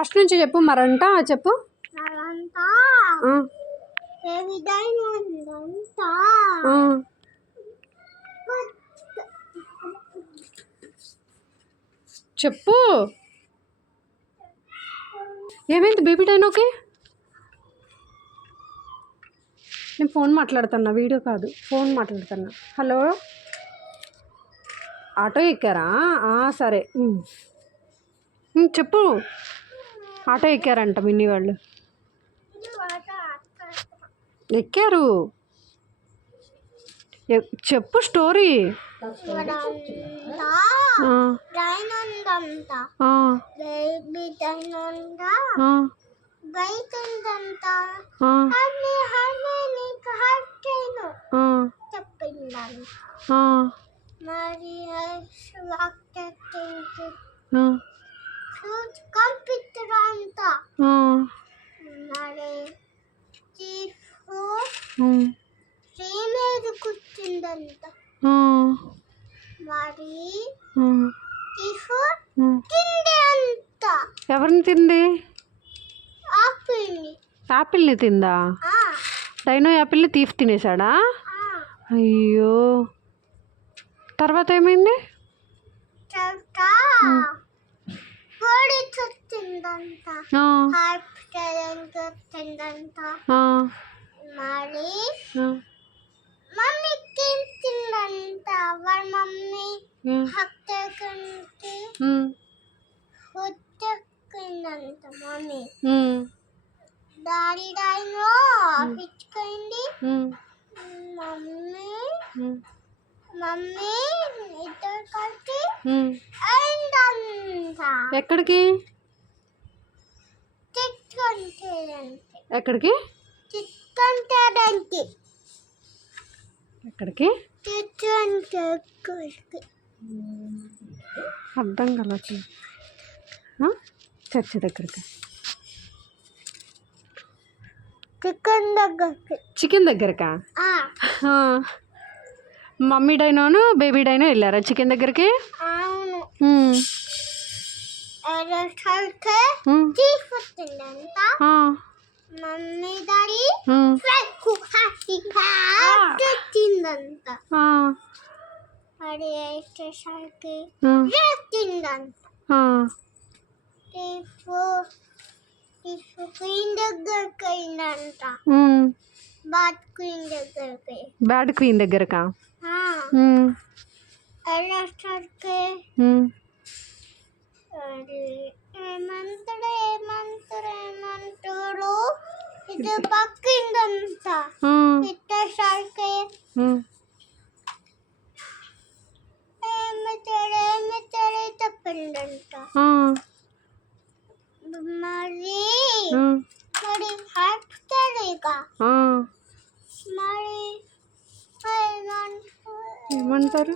First నుంచి చెప్పు. మరంట చెప్పు. చెప్పు. ఏమైంది బేబీ డైనోకి? నేను ఫోన్ మాట్లాడుతున్నా, వీడియో కాదు, ఫోన్ మాట్లాడుతున్నా. హలో, ఆటో ఎక్కారా? సరే చెప్పు. ఆటో ఎక్కారంట మిన్ని వాళ్ళు. ఎక్కారు. చెప్పు స్టోరీ. కంప్యూటర్ అంతా మరి మీద కూర్చుందంట. మరి తిండి అంత. ఎవరిని తింది? ఆపిల్ని. యాపిల్ని తిందా? డైనో యాపిల్ని తీఫ్ తినేసాడా? అయ్యో, తర్వాత ఏమైంది? మరి మమ్మీ తింటుందంట. వాళ్ళ మమ్మీ హత్తుకుందంట. మమ్మీ డాడీ డైనో పిచ్చుకుంది. మమ్మీ ఇద్దరు కలిసి ఎక్కడికి? ఎక్కడికి? ఎక్కడికి? అర్థం కలట్లేదు. చర్చి దగ్గరికి. చికెన్ దగ్గరకా? మమ్మీ డైనోను బేబీ డైనో వెళ్ళారా చికెన్ దగ్గరికి? మమ్మీ డాడీ తిందంట. మరి తిందంట. క్వీన్ దగ్గరికి అయిందంట. బ్యాడ్ క్వీన్ దగ్గరకా? ఏమంటారు ఇది పక్కిందంట. ఇట్టేసరికి ఏమి తప్పిందంట. మరి హ్యాపీగా మరి ఏమంటారు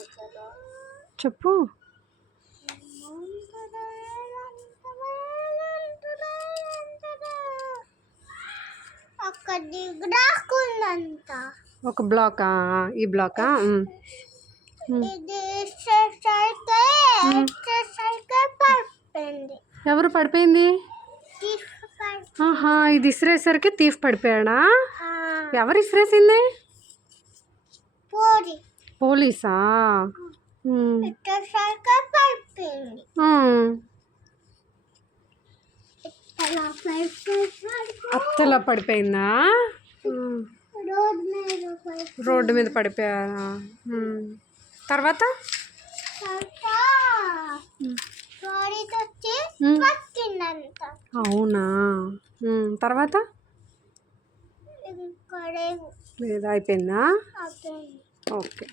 చెప్పు. ఒక బ్లాకా? ఈ బ్లాకా? ఎవరు పడిపోయింది? ఇది ఇసిరేసరికి తీఫ్ పడిపోయాడా? ఎవరు ఇసిరేసింది? పోలీసా? అత్తలా పడిపోయిందా? రోడ్డు మీద పడిపోయారా? తర్వాత అవునా? తర్వాత లేదా అయిపోయిందా? ఓకే.